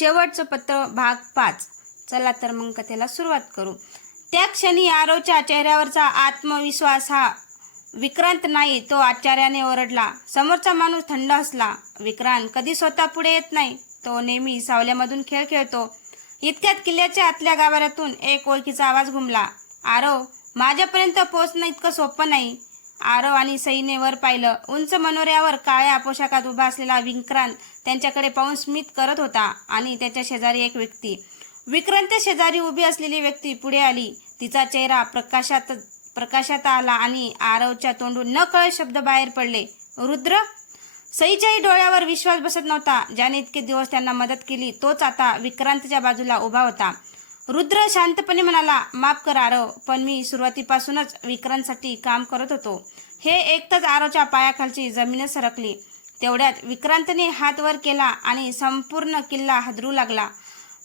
शेवटचं पत्र भाग 5। चला तर मग कथेला सुरुवात करू। त्या क्षणी आरवच्या चेहऱ्यावरचा आत्मविश्वास हा विक्रांत नाही, तो आश्चर्याने ओरडला। समोरचा माणूस थंड हसला। विक्रांत कधी स्वतः पुढे येत नाही, तो नेहमी सावल्यामधून खेळ खेळतो। इतक्यात किल्ल्याच्या आतल्या गाभाऱ्यातून एक ओळखीचा आवाज घुमला, आरव, माझ्यापर्यंत पोहोचणं इतकं सोपं नाही। आरव आणि सईने वर पाहिलं। उंच मनोऱ्यावर काळ्या पोशाखात उभा असलेला विक्रांत त्यांच्याकडे पाहून स्मित करत होता आणि त्याच्या शेजारी एक व्यक्ती, विक्रांतच्या शेजारी उभी असलेली व्यक्ती पुढे आली। तिचा चेहरा प्रकाशात आला आणि आरवच्या तोंडून नकळत शब्द बाहेर पडले, रुद्र। सईच्याही डोळ्यावर विश्वास बसत नव्हता। ज्याने इतके दिवस त्यांना मदत केली तोच आता विक्रांतच्या बाजूला उभा होता। रुद्र शांतपणे म्हणाला, माफ कर आरव, पण मी सुरुवातीपासूनच विक्रांतसाठी काम करत होतो। हे ऐकताच आरवच्या पायाखालची जमीनच सरकली। तेवढ्यात विक्रांतने हात वर केला आणि संपूर्ण किल्ला हादरू लागला।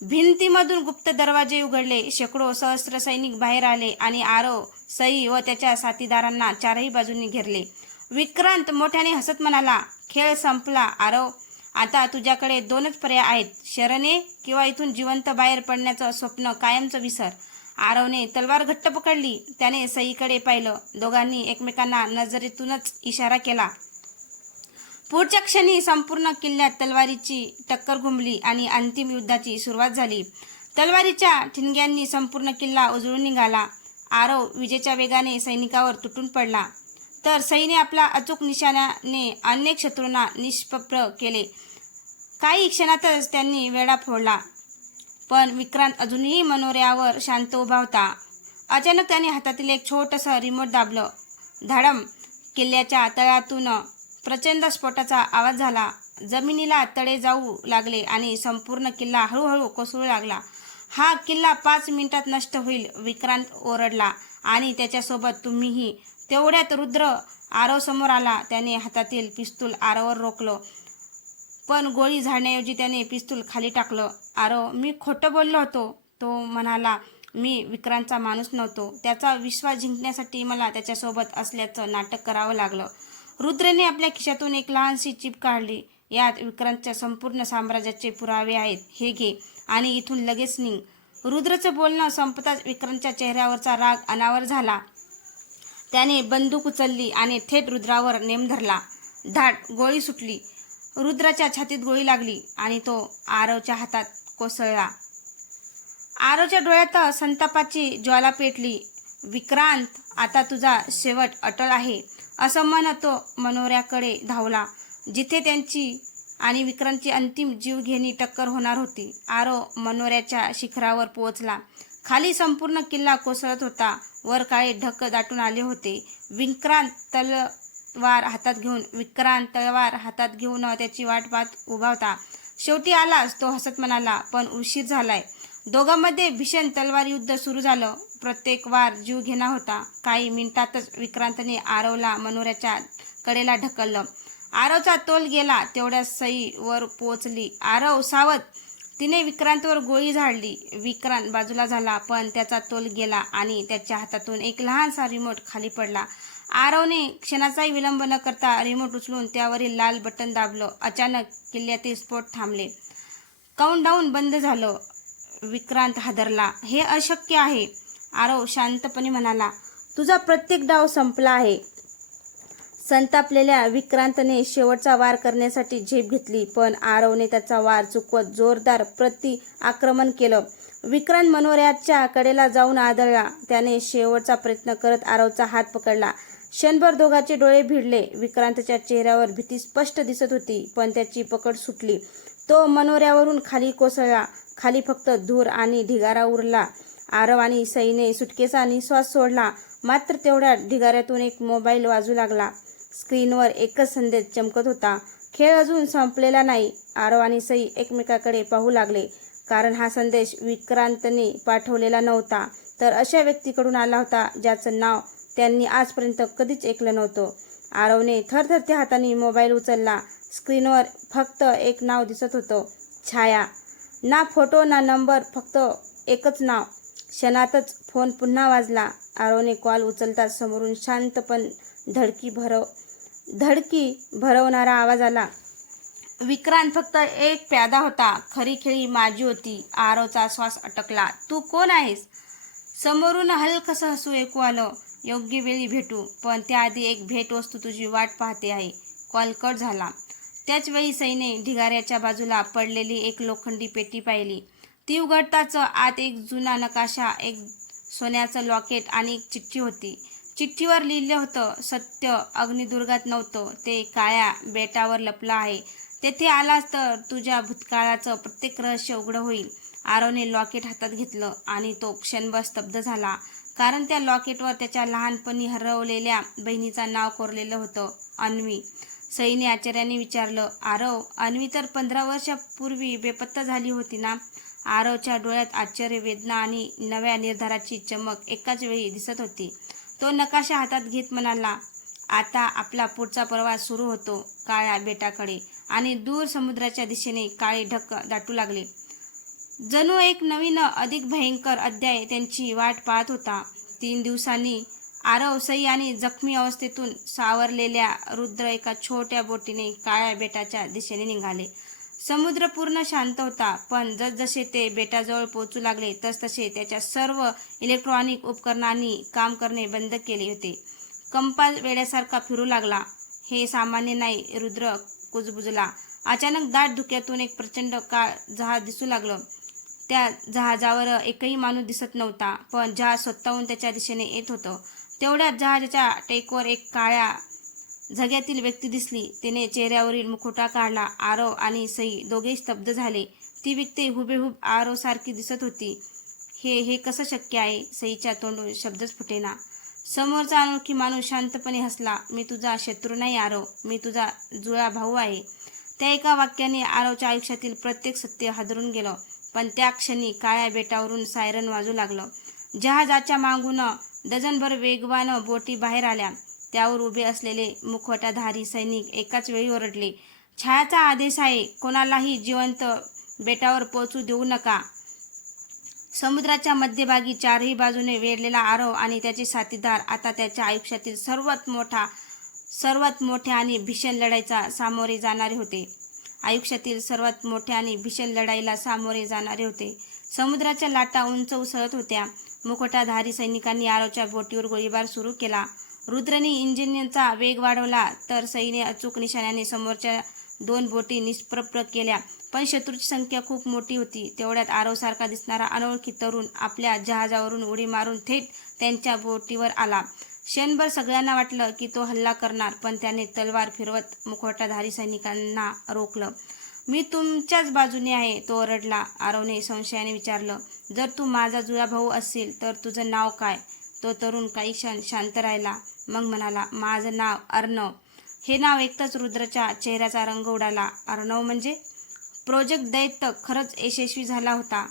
भिंतीमधून गुप्त दरवाजे उघडले, शेकडो सहस्त्र सैनिक बाहेर आले आणि आरव, सई व त्याच्या साथीदारांना चारही बाजूंनी घेरले। विक्रांत मोठ्याने हसत म्हणाला, खेळ संपला आरव, आता तुझ्याकडे दोनच पर्याय आहेत, शरणे किंवा इथून जिवंत बाहेर पडण्याचं स्वप्न कायमचं विसर। आरवने तलवार घट्ट पकडली। त्याने सईकडे पाहिलं। दोघांनी एकमेकांना नजरेतूनच इशारा केला। पुढच्या क्षणी संपूर्ण किल्ल्यात तलवारीची टक्कर घुमली आणि अंतिम युद्धाची सुरुवात झाली। तलवारीच्या ठिणग्यांनी संपूर्ण किल्ला उजळून निघाला। आरव विजेच्या वेगाने सैनिकावर तुटून पडला, तर सईने आपला अचूक निशाण्याने अनेक शत्रूंना निष्प्रभ केले। काही क्षणातच त्यांनी वेढा फोडला, पण विक्रांत अजूनही मनोऱ्यावर शांत उभा होता। अचानक त्याने हातातील एक छोटंसं रिमोट दाबलं। धडम! किल्ल्याच्या तळातून प्रचंड स्फोटाचा आवाज झाला। जमिनीला तडे जाऊ लागले आणि संपूर्ण किल्ला हळूहळू कोसळू लागला। हा किल्ला 5 मिनिटात नष्ट होईल, विक्रांत ओरडला, आणि त्याच्यासोबत तुम्हीही। तेवढ्यात रुद्र आरव समोर आला। त्याने हातातील पिस्तूल आरववर रोखलं, पण गोळी झाडण्याऐवजी त्याने पिस्तूल खाली टाकलं। आरव, मी खोटं बोललो होतो, तो म्हणाला। मी विक्रांतचा माणूस नव्हतो। त्याचा विश्वास जिंकण्यासाठी मला त्याच्यासोबत असल्याचं नाटक करावं लागलं। रुद्रने आपल्या खिशातून एक लहानशी चिप काढली। यात विक्रांतच्या संपूर्ण साम्राज्याचे पुरावे आहेत, हे घे आणि इथून लगेच निघ। रुद्रचं बोलणं संपताच विक्रांतच्या चेहऱ्यावरचा राग अनावर झाला। त्याने बंदूक उचलली आणि थेट रुद्रावर नेम धरला। धाट! गोळी सुटली। रुद्राच्या छातीत गोळी लागली आणि तो आरवच्या हातात कोसळला। आरवच्या डोळ्यात संतापाची ज्वाला पेटली। विक्रांत, आता तुझा शेवट अटळ आहे, असं म्हणत तो मनोऱ्याकडे धावला, जिथे त्यांची आणि विक्रांतची अंतिम जीवघेणी टक्कर होणार होती। आरव मनोऱ्याच्या शिखरावर पोहोचला। खाली संपूर्ण किल्ला कोसळत होता। वर काळे ढग दाटून आले होते। विक्रांत तलवार हातात घेऊन त्याची वाट पाहत उभा होता। शेवटी आलास, तो हसत म्हणाला, पण उशीर झालाय। दोघांमध्ये भीषण तलवार युद्ध सुरू झालं। प्रत्येक वार जीवघेणा होता। काही मिनिटातच विक्रांतने आरवला मनोऱ्याच्या कडेला ढकललं। आरवचा तोल गेला। तेवढ्यात सई वर पोहोचली। आरव, सावध! तिने विक्रांतवर गोळी झाडली। विक्रांत बाजूला झाला, पण त्याचा तोल गेला आणि त्याच्या हातातून एक लहानसा रिमोट खाली पडला। आरवने क्षणाचाही विलंब न करता रिमोट उचलून त्यावरील लाल बटन दाबलं। अचानक किल्ल्यातील स्फोट थांबले। काउंटडाऊन बंद झालं। विक्रांत हादरला। हे अशक्य आहे, आरव शांतपणे म्हणाला, तुझा प्रत्येक डाव संपला आहे। संतापलेल्या विक्रांतने शेवटचा वार करण्यासाठी झेप घेतली, पण आरवने त्याचा वार चुकवत जोरदार प्रति-आक्रमण केलं। विक्रांत मनोऱ्याच्या कडेला जाऊन आदळला। त्याने शेवटचा प्रयत्न करत आरवचा हात पकडला। क्षणभर दोघांचे डोळे भिडले। विक्रांतच्या चेहऱ्यावर भीती स्पष्ट दिसत होती, पण त्याची पकड सुटली। तो मनोऱ्यावरून खाली कोसळला। खाली फक्त धूर आणि ढिगारा उरला। आरव आणि सईने सुटकेचा निश्वास सोडला। मात्र तेवढ्यात ढिगाऱ्यातून एक मोबाईल वाजू लागला। स्क्रीनवर एकच संदेश चमकत होता, खेळ अजून संपलेला नाही। आरव आणि सई एकमेकाकडे पाहू लागले, कारण हा संदेश विक्रांतने पाठवलेला नव्हता, तर अशा व्यक्तीकडून आला होता ज्याचं नाव त्यांनी आजपर्यंत कधीच ऐकलं नव्हतं। आरवने थरथरत्या हाताने मोबाईल उचलला। स्क्रीनवर फक्त एक नाव दिसत होतं, छाया। ना फोटो ना नंबर, फक्त एकच नाव। क्षणातच फोन पुन्हा वाजला। आरवने कॉल उचलताच समोरून शांत पण धडकी भरवणारा आवाज आला, विक्रांत फक्त एक प्यादा होता. खरी खेळी माझी होती. आरवचा श्वास अटकला. तू कोण आहेस? समोरून हलकसं हसू ऐकू आलं. योग्य वेळी भेटू, पण त्याआधी एक भेटवस्तू तुझी वाट पाहते आहे. कॉल कट झाला. त्याच वेळी सईने ढिगाऱ्याच्या बाजूला पडलेली एक लोखंडी पेटी पाहिली. ती उघडताच आत एक जुना नकाशा, एक सोन्याचं लॉकेट आणि एक चिठ्ठी होती. चिठ्ठीवर लिहिलं होतं, सत्य अग्निदुर्गात नव्हतं, ते काळ्या बेटावर लपलं आहे. तेथे आलास तर तुझ्या भूतकाळाचं प्रत्येक रहस्य उघडं होईल. आरवने लॉकेट हातात घेतलं आणि तो क्षणभर स्तब्ध झाला, कारण त्या लॉकेटवर त्याच्या लहानपणी हरवलेल्या बहिणीचं नाव कोरलेलं होतं, अन्वी. सईने आश्चर्याने विचारलं, आरव, अन्वी तर 15 वर्षापूर्वी बेपत्ता झाली होती ना? आरवच्या डोळ्यात आश्चर्य, वेदना आणि नव्या निर्धाराची चमक एकाच वेळी दिसत होती. तो नकाशा हातात घेत म्हणाला, आता आपला पुढचा प्रवास सुरू होतो काळ्या बेटाकडे. आणि दूर समुद्राच्या दिशेने काळे ढग दाटू लागले. जणू एक नवीन अधिक भयंकर अध्याय त्यांची वाट पाहत होता. 3 दिवसांनी आरव, सई आणि जखमी अवस्थेतून सावरलेल्या रुद्र एका छोट्या बोटीने काळ्या बेटाच्या दिशेने निघाले. समुद्र पूर्ण शांत होता, पण जसजसे ते बेटाजवळ पोहोचू लागले तसतसे त्याच्या सर्व इलेक्ट्रॉनिक उपकरणांनी काम करणे बंद केले होते. कंपास वेड्यासारखा फिरू लागला. हे सामान्य नाही, रुद्र कुजबुजला. अचानक दाट धुक्यातून एक प्रचंड काळ जहाज दिसू लागलं. त्या जहाजावर एकही माणूस दिसत नव्हता, पण जहाज स्वतःहून त्याच्या दिशेने येत होतं. तेवढ्यात जहाजाच्या टेकवर एक काळ्या झग्यातील व्यक्ती दिसली. तिने चेहऱ्यावरील मुखवटा काढला. आरव आणि सई दोघेही स्तब्ध झाले. ती व्यक्ती हुबेहूब आरवसारखी दिसत होती. हे कसं शक्य आहे? सईच्या तोंडून शब्दच फुटेना. समोरचा अनोळखी माणूस शांतपणे हसला. मी तुझा शत्रू नाही आरव, मी तुझा जुळा भाऊ आहे. त्या एका वाक्याने आरवच्या आयुष्यातील प्रत्येक सत्य हादरून गेलं. पण त्या क्षणी काळ्या बेटावरून सायरन वाजू लागलं. जहाजाच्या मागून डझनभर वेगवान बोटी बाहेर आल्या. त्यावर उभे असलेले मुखवटाधारी सैनिक एकाच वेळी ओरडले, छायाचा आदेश आहे, कोणालाही जिवंत बेटावर पोहोचू देऊ नका. समुद्राच्या मध्यभागी चारही बाजूने वेढलेला आरव आणि त्याचे साथीदार आता त्याच्या आयुष्यातील सर्वात मोठ्या आणि भीषण लढाईचा सामोरे जाणारे होते. सामोरे जाणारे होते. समुद्राच्या लाटा उंच उसळत होत्या. मुखवटाधारी सैनिकांनी आरवच्या बोटीवर गोळीबार सुरू केला. रुद्रने इंजिनचा वेग वाढवला तर सईने अचूक निशाण्याने समोरच्या 2 बोटी निष्प्रभ केल्या. पण शत्रूची संख्या खूप मोठी होती. तेवढ्यात आरवसारखा दिसणारा अनोळखी तरुण आपल्या जहाजावरून उडी मारून थेट त्यांच्या बोटीवर आला. क्षणभर सगळ्यांना वाटलं की तो हल्ला करणार, पण त्याने तलवार फिरवत मुखवटाधारी सैनिकांना रोखलं. मी तुमच्याच बाजूने आहे, तो ओरडला. आरवने संशयाने विचारलं, जर तू माझा जुळा भाऊ असेल तर तुझं नाव काय? तो तरुण काही क्षण शांत राहिला, मग म्हणाला, माझं नाव अर्णव. हे नाव ऐकताच रुद्रच्या चेहऱ्याचा रंग उडाला. अर्णव म्हणजे? प्रोजेक्ट दैत्य खरंच यशस्वी झाला होता.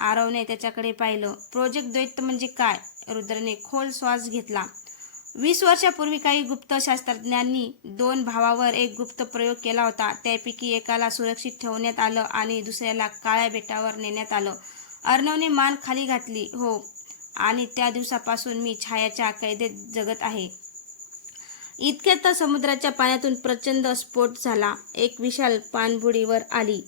आरवने त्याच्याकडे पाहिलं. प्रोजेक्ट दैत्य म्हणजे काय? रुद्रने खोल श्वास घेतला. 20 वर्षापूर्वी काही गुप्त शास्त्रज्ञांनी 2 भावावर एक गुप्त प्रयोग केला होता. त्यापैकी एकाला सुरक्षित ठेवण्यात आलं आणि दुसऱ्याला काळ्या बेटावर नेण्यात आलं. अर्णवने मान खाली घातली. हो, आणि त्या दिवसापासून मी छायाच्या कैदेत जगत आहे. इतक्यात समुद्राच्या पाण्यातून प्रचंड स्फोट झाला. एक विशाल पाणबुडी वर आली.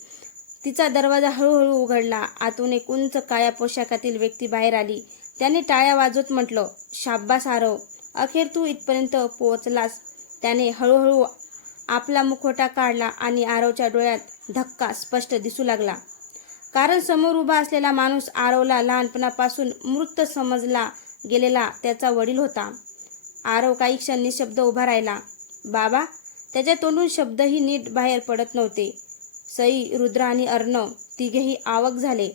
तिचा दरवाजा हळूहळू उघडला. आतून एक उंच काळ्या पोशाखातील व्यक्ती बाहेर आली. त्याने टाळ्या वाजवत म्हटलं, शाब्बास आरव, अखेर तू इथपर्यंत पोहोचलास. त्याने हळूहळू आपला मुखवटा काढला आणि आरवच्या डोळ्यात धक्का स्पष्ट दिसू लागला. कारण समोर उभा असलेला माणूस आरवला लहानपणापासून मृत समजला गेलेला त्याचा वडील होता. आरव काही क्षण निशब्द उभा राहिला. बाबा? त्याच्या तोंडून शब्दही नीट बाहेर पडत नव्हते. सई, रुद्र आणि अर्णव तिघेही आवाक झाले.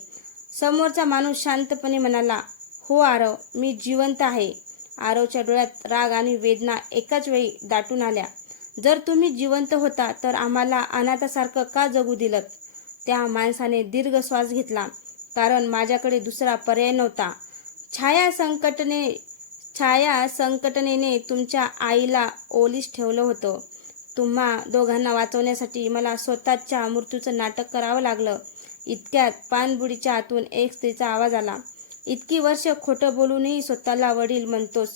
समोरचा माणूस शांतपणे म्हणाला, हो आरव, मी जिवंत आहे. आरवच्या डोळ्यात राग आणि वेदना एकाच वेळी दाटून आल्या. जर तुम्ही जिवंत होता तर आम्हाला अनाथासारखं का जगू दिलं? त्या माणसाने दीर्घ श्वास घेतला. कारण माझ्याकडे दुसरा पर्याय नव्हता. छाया संघटनेने तुमच्या आईला ओलीस ठेवलं होतं. तुम्हा दोघांना वाचवण्यासाठी मला स्वतःच्या मृत्यूचं नाटक करावं लागलं. इतक्यात पाणबुडीच्या आतून एक स्त्रीचा आवाज आला. इतकी वर्ष खोटं बोलूनही स्वतःला वडील म्हणतोस.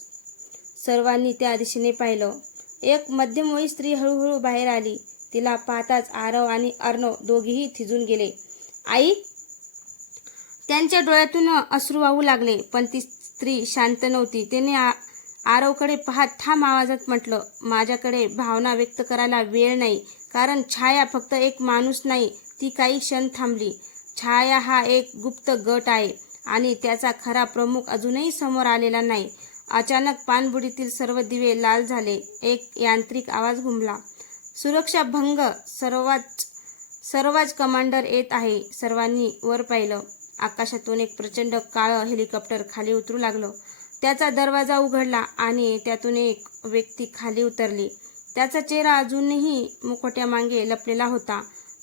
सर्वांनी त्या दिशेने पाहिलं. एक मध्यमवयी स्त्री हळूहळू बाहेर आली. तिला पाहताच आरव आणि अर्णव दोघेही थिजून गेले. आई, त्यांच्या डोळ्यातून अश्रू वाहू लागले. पण ती स्त्री शांत नव्हती. तिने आरवकडे पाहत ठाम आवाजात म्हटलं, माझ्याकडे भावना व्यक्त करायला वेळ नाही. कारण छाया फक्त एक माणूस नाही. ती काही क्षण थांबली. छाया हा एक गुप्त गट आहे आणि त्याचा खरा प्रमुख अजूनही समोर आलेला नाही. अचानक पाणबुडीतील सर्व दिवे लाल झाले. एक यांत्रिक आवाज घुमला, सुरक्षा भंग, सर्वच कमांडर येत आहे. सर्वांनी वर पाहिलं. आकाशातून एक प्रचंड काळं हेलिकॉप्टर खाली उतरू लागलं. त्याचा दरवाजा उघडला आणि त्यातून एक व्यक्ती खाली उतरली. त्याचा चेहरा अजूनही मुखोट्यामागे लपलेला होता.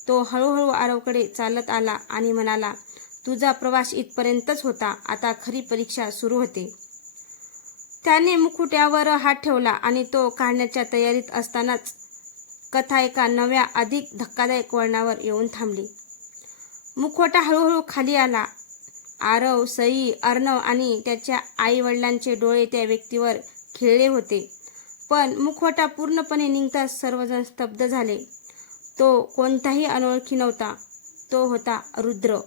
तो हळूहळू आरवकडे चालत आला आणि म्हणाला, तुझा प्रवास इथपर्यंतच होता. आता खरी परीक्षा सुरू होते. त्याने मुखोट्यावर हात ठेवला आणि तो काढण्याच्या तयारीत असतानाच कथा एका नव्या अधिक धक्कादायक वळणावर येऊन थांबली. मुखवटा हळूहळू खाली आला. आरव, सई, अर्णव आणि त्याच्या आई वडिलांचे डोळे त्या व्यक्तीवर खिळले होते. पण मुखवटा पूर्णपणे निघताच सर्वजण स्तब्ध झाले. तो कोणताही अनोळखी नव्हता. तो होता रुद्र.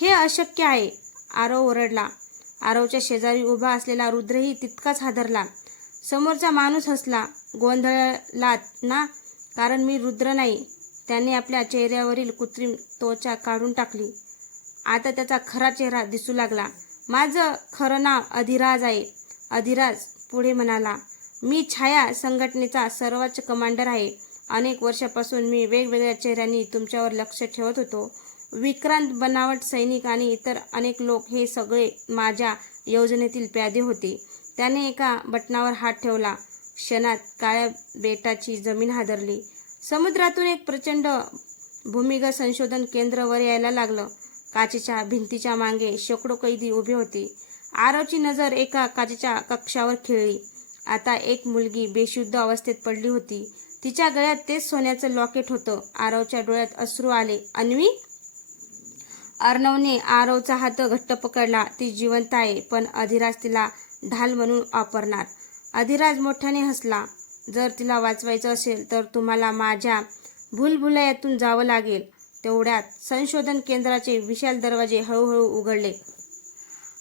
हे अशक्य आहे, आरव ओरडला. आरवच्या शेजारी उभा असलेला रुद्रही तितकाच हादरला. समोरचा माणूस हसला. गोंधळलात ना? कारण मी रुद्र नाही. त्याने आपल्या चेहऱ्यावरील कृत्रिम त्वचा काढून टाकली. आता त्याचा खरा चेहरा दिसू लागला. माझं खरं नाव अधिराज आहे. अधिराज पुढे म्हणाला, मी छाया संघटनेचा सर्वोच्च कमांडर आहे. अनेक वर्षापासून मी वेगवेगळ्या चेहऱ्यांनी तुमच्यावर लक्ष ठेवत होतो. विक्रांत, बनावट सैनिक आणि इतर अनेक लोक, हे सगळे माझ्या योजनेतील प्यादे होते. त्याने एका बटणावर हात ठेवला. क्षणात काळ्या बेटाची जमीन हादरली. समुद्रातून एक प्रचंड भूमिगत संशोधन केंद्र वर यायला लागलं. काचेच्या भिंतीच्या मागे शेकडो कैदी उभे होते. आरवची नजर एका काचेच्या कक्षावर खिळली. आता एक मुलगी बेशुद्ध अवस्थेत पडली होती. तिच्या गळ्यात तेच सोन्याचं लॉकेट होतं. आरवच्या डोळ्यात अश्रू आले. अन्वी? अर्णवने आरवचा हात घट्ट पकडला. ती जिवंत आहे, पण अधिराज तिला ढाल म्हणून वापरणार. अधिराज मोठ्याने हसला. जर तिला वाचवायचं असेल तर तुम्हाला माझ्या भूलभुलैयातून जावं लागेल. तेवढ्यात संशोधन केंद्राचे विशाल दरवाजे हळूहळू उघडले.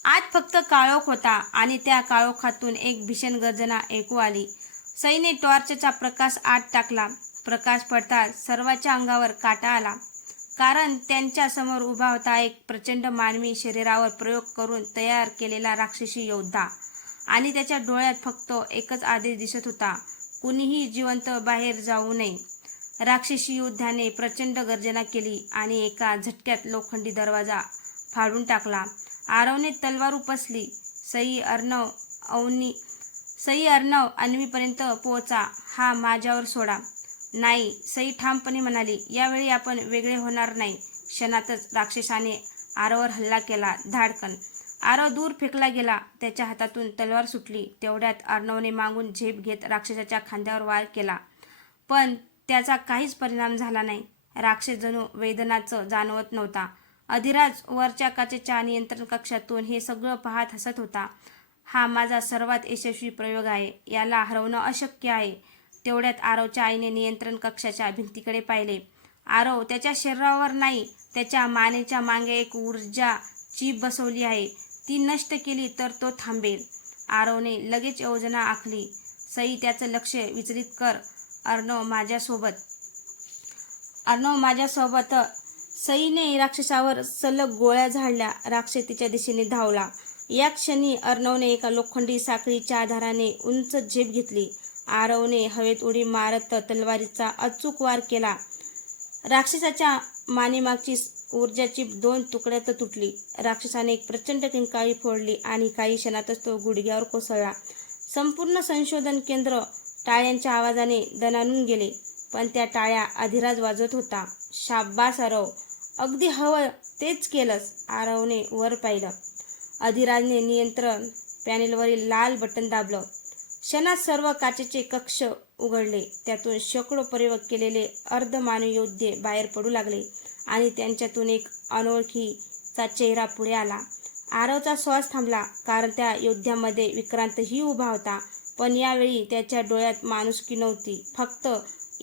आत फक्त काळोख होता आणि त्या काळोखातून एक भीषण गर्जना ऐकू आली. सईने टॉर्चचा प्रकाश आत टाकला. प्रकाश पडताच सर्वांच्या अंगावर काटा आला. कारण त्यांच्या समोर उभा होता एक प्रचंड मानवी शरीरावर प्रयोग करून तयार केलेला राक्षसी योद्धा. आणि त्याच्या डोळ्यात फक्त एकच आदेश दिसत होता, कुणीही जिवंत बाहेर जाऊ नये. राक्षसी योद्ध्याने प्रचंड गर्जना केली आणि एका झटक्यात लोखंडी दरवाजा फाडून टाकला. आरवने तलवार उपसली. सई, अर्णव, अन्वीपर्यंत पोहोचा. हा माझ्यावर सोडा. नाही, सई ठामपणे म्हणाली, यावेळी आपण वेगळे होणार नाही. क्षणातच राक्षसाने आरववर हल्ला केला. धाडकन आरव दूर फेकला गेला. त्याच्या हातातून तलवार सुटली. तेवढ्यात अर्णवने मागून झेप घेत राक्षसाच्या खांद्यावर वार केला. पण त्याचा काहीच परिणाम झाला नाही. राक्षस जणू वेदनाच जाणवत नव्हता. अधिराज वरच्या काचेच्या नियंत्रण कक्षातून हे सगळं पाहत हसत होता. हा माझा सर्वात यशस्वी प्रयोग आहे. याला हरवणं अशक्य आहे. तेवढ्यात आरवच्या आईने नियंत्रण कक्षाच्या भिंतीकडे पाहिले. आरव, त्याच्या शरीरावर नाही, त्याच्या मानेच्या मागे एक ऊर्जा चिप बसवली आहे. ती नष्ट केली तर तो थांबेल. आरवने लगेच योजना आखली. सई, त्याचं लक्ष विचलित कर. अर्णव माझ्यासोबत. सईने राक्षसावर सलग गोळ्या झाडल्या. राक्षस तिच्या दिशेने धावला. या क्षणी अर्णवने एका लोखंडी साखळीच्या आधाराने उंच झेप घेतली. आरवने हवेत उडी मारत तलवारीचा अचूक वार केला. राक्षसाच्या मानेमागची ऊर्जाची 2 तुकड्यात तुटली. राक्षसाने एक प्रचंड किंकाळी फोडली आणि काही क्षणातच तो गुडघ्यावर कोसळला. संपूर्ण संशोधन केंद्र टाळ्यांच्या आवाजाने दणाणून गेले. पण त्या टाळ्या अधिराज वाजवत होता. शाब्बास आरव, अगदी हवं तेच केलंस. आरवने वर पाहिलं. अधिराजने नियंत्रण पॅनेलवरील लाल बटन दाबलं. क्षणात सर्व काचेचे कक्ष उघडले. त्यातून शेकडो प्रयोग केलेले अर्धमानवी योद्धे बाहेर पडू लागले आणि त्यांच्यातून एक अनोळखीचा चेहरा पुढे आला. आरवचा श्वास थांबला, कारण त्या योद्ध्यामध्ये विक्रांतही उभा होता. पण यावेळी त्याच्या डोळ्यात माणुसकी नव्हती, फक्त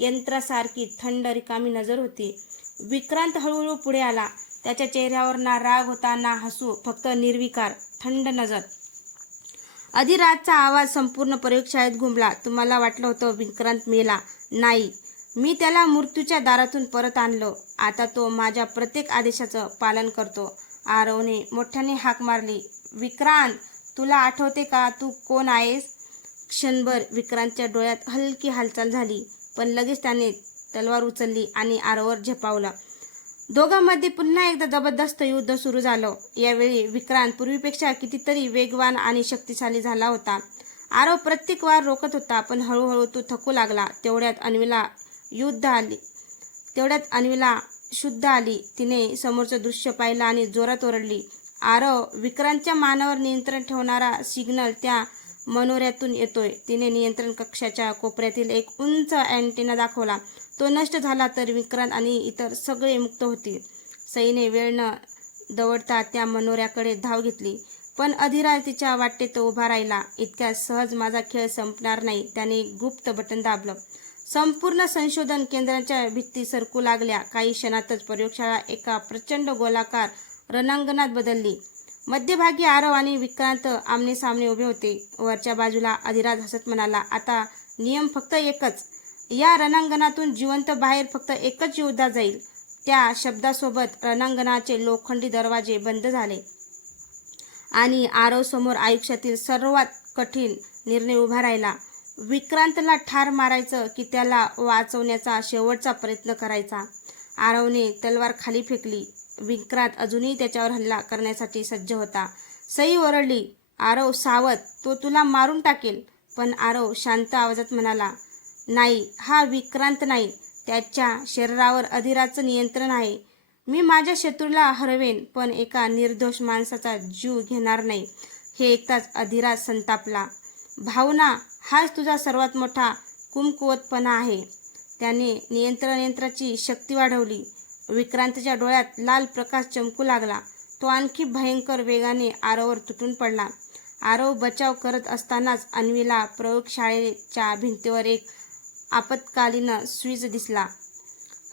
यंत्रासारखी थंड रिकामी नजर होती. विक्रांत हळूहळू पुढे आला. त्याच्या चेहऱ्यावर ना राग होता ना हसू, फक्त निर्विकार थंड नजर. अधिराजचा आवाज संपूर्ण प्रयोगशाळेत घुमला. तुम्हाला वाटलं होतं विक्रांत मेला? नाही, मी त्याला मृत्यूच्या दारातून परत आणलं. आता तो माझ्या प्रत्येक आदेशाचं पालन करतो. आरवने मोठ्याने हाक मारली. विक्रांत, तुला आठवते का तू कोण आहेस? क्षणभर विक्रांतच्या डोळ्यात हलकी हालचाल झाली, पण लगेच त्याने तलवार उचलली आणि आरववर झेपावलं. दोघांमध्ये पुन्हा एकदा जबरदस्त युद्ध सुरू झालं. यावेळी विक्रांत पूर्वीपेक्षा कितीतरी वेगवान आणि शक्तिशाली झाला होता. आरव प्रत्येक वार रोखत होता, पण हळूहळू तो थकू लागला. तेवढ्यात अन्वीला शुद्ध आली. तिने समोरचं दृश्य पाहिलं आणि जोरात ओरडली. आरव, विक्रांतच्या मानावर नियंत्रण ठेवणारा सिग्नल त्या मनोऱ्यातून येतोय. तिने नियंत्रण कक्षाच्या कोपऱ्यातील एक उंच अँटेना दाखवला. तो नष्ट झाला तर विक्रांत आणि इतर सगळे मुक्त होतील. सईने वेळ न दवडता त्या मनोऱ्याकडे धाव घेतली, पण अधिराज तिच्या वाटेत उभा राहिला. इतक्या सहज माझा खेळ संपणार नाही. त्याने एक गुप्त बटन दाबलं. संपूर्ण संशोधन केंद्राच्या भित्ती सरकू लागल्या. काही क्षणातच प्रयोगशाळा एका प्रचंड गोलाकार रणांगणात बदलली. मध्यभागी आरव आणि विक्रांत आमने सामने उभे होते. वरच्या बाजूला अधिराज हसत म्हणाला, आता नियम फक्त एकच. या रणांगणातून जिवंत बाहेर फक्त एकच योद्धा जाईल. त्या शब्दासोबत रणांगणाचे लोखंडी दरवाजे बंद झाले आणि आरव समोर आयुष्यातील सर्वात कठीण निर्णय उभा राहिला. विक्रांतला ठार मारायचं की त्याला वाचवण्याचा शेवटचा प्रयत्न करायचा. आरवने तलवार खाली फेकली. विक्रांत अजूनही त्याच्यावर हल्ला करण्यासाठी सज्ज होता. सई ओरडली, आरव सावध, तो तुला मारून टाकेल. पण आरव शांत आवाजात म्हणाला, नाही, हा विक्रांत नाही. त्याच्या शरीरावर अधिराजचं नियंत्रण आहे. मी माझ्या शत्रूला हरवेन, पण एका निर्दोष माणसाचा जीव घेणार नाही. हे ऐकताच अधिराज संतापला. भावना, हाच तुझा सर्वात मोठा कमकुवतपणा आहे. त्याने नियंत्रण यंत्राची शक्ती वाढवली. विक्रांतच्या डोळ्यात लाल प्रकाश चमकू लागला. तो आणखी भयंकर वेगाने आरववर तुटून पडला. आरव बचाव करत असतानाच अन्वीला प्रयोगशाळेच्या भिंतीवर एक आपत्कालीन स्विच दिसला.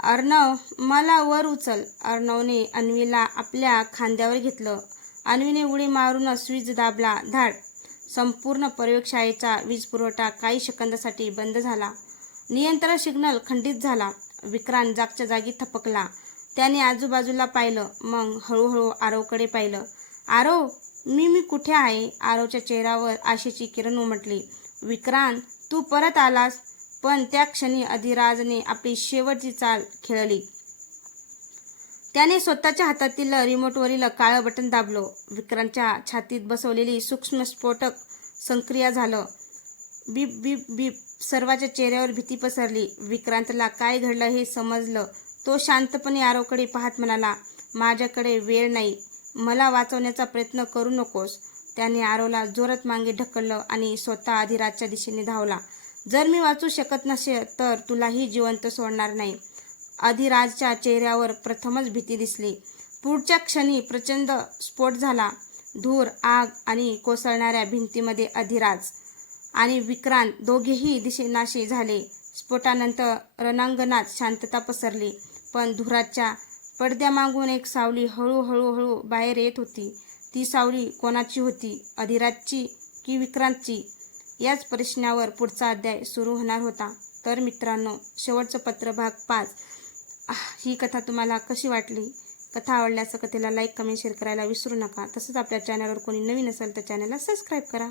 अर्णव, मला वर उचल. अर्णवने अन्वीला आपल्या खांद्यावर घेतलं. अन्वीने उडी मारून स्विच दाबला. धाड! संपूर्ण प्रयोगशाळेचा वीज पुरवठा काही सेकंदासाठी बंद झाला. नियंत्रण सिग्नल खंडित झाला. विक्रांत जागच्या जागी थपकला. त्याने आजूबाजूला पाहिलं, मग हळूहळू आरवकडे पाहिलं. आरव, मी कुठे आहे? आरवच्या चेहऱ्यावर आशेची किरण उमटली. विक्रांत, तू परत आलास. पण त्या क्षणी अधिराजने आपली शेवटची चाल खेळली. त्याने स्वतःच्या हातातील रिमोटवरील काळं बटन दाबलं. विक्रांतच्या छातीत बसवलेली सूक्ष्म स्फोटक सक्रिय झालं. बीप बीप बीप. सर्वांच्या चेहऱ्यावर भीती पसरली. विक्रांतला काय घडलं हे समजलं. तो शांतपणे आरवकडे पाहत म्हणाला, माझ्याकडे वेळ नाही. मला वाचवण्याचा प्रयत्न करू नकोस. त्याने आरवला जोरात मागे ढकललं आणि स्वतः अधिराजच्या दिशेने धावला. जर मी वाचू शकत नसेल तर तुलाही जिवंत सोडणार नाही. अधिराजच्या चेहऱ्यावर प्रथमच भीती दिसली. पुढच्या क्षणी प्रचंड स्फोट झाला. धूर, आग आणि कोसळणाऱ्या भिंतीमध्ये अधिराज आणि विक्रांत दोघेही दिसेनासे झाले. स्फोटानंतर रणांगणात शांतता पसरली, पण धुराच्या पडद्यामागून एक सावली हळूहळू बाहेर येत होती. ती सावली कोणाची होती? अधिराजची की विक्रांतची? याच प्रश्नावर पुढचा अध्याय सुरू होणार होता. तर मित्रांनो, शेवटचं पत्र भाग 5. ही कथा तुम्हाला कशी वाटली? कथा आवडल्यास कथेला लाईक, कमेंट, शेअर करायला विसरू नका. तसंच आपल्या चॅनलवर कोणी नवीन असेल तर चॅनलला सबस्क्राईब करा.